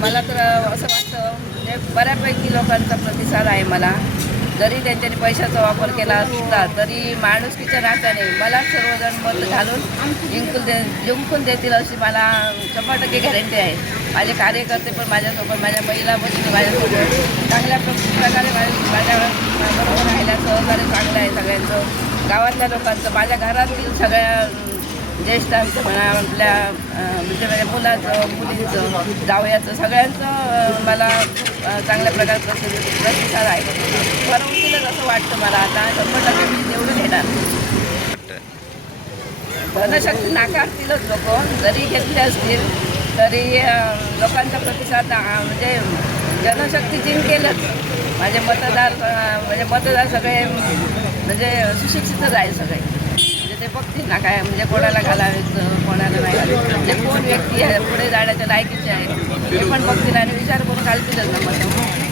मला तर असं वाटतं म्हणजे बऱ्यापैकी लोकांचा प्रतिसाद आहे मला. जरी त्यांच्यानी पैशाचा वापर केला असला तरी माणुसकीच्या नात्याने मला सर्वजण मत घालून जिंकून दे जिंकून देतील अशी मला शंभर टक्के गॅरंटी आहे. माझे कार्यकर्ते पण माझ्यासोबत माझ्या महिला बहिणी माझ्यासोबत चांगल्या प्रकारे माझ्या बरोबर राहिल्या सहकार्य चांगलं आहे सगळ्यांचं. गावातल्या लोकांचं माझ्या घरातील सगळ्या ज्येष्ठांचं म्हणा आपल्या म्हणजे माझ्या मुलाचं मुलींचं जावयाचं सगळ्यांचं मला चांगल्या प्रकारचं प्रतिसाद आहे. ठरवतीलच असं वाटतं मला आता. शंभर टक्के मी निवडून येणार. धनशक्ती नाकारतीलच लोक. जरी घेतले असतील तरी लोकांचा प्रतिसाद म्हणजे जनशक्ती जिंकेलच माझे मतदार म्हणजे मतदार सगळे म्हणजे सुशिक्षितच आहे सगळे. म्हणजे ते बघतील ना काय म्हणजे कोणाला घालावेचं कोणाला नाही घालायचं. म्हणजे कोण व्यक्ती आहे पुढे जाण्याच्या लायकीचे आहे ते पण बघतील आणि विचार करून घालतीलच ना मग.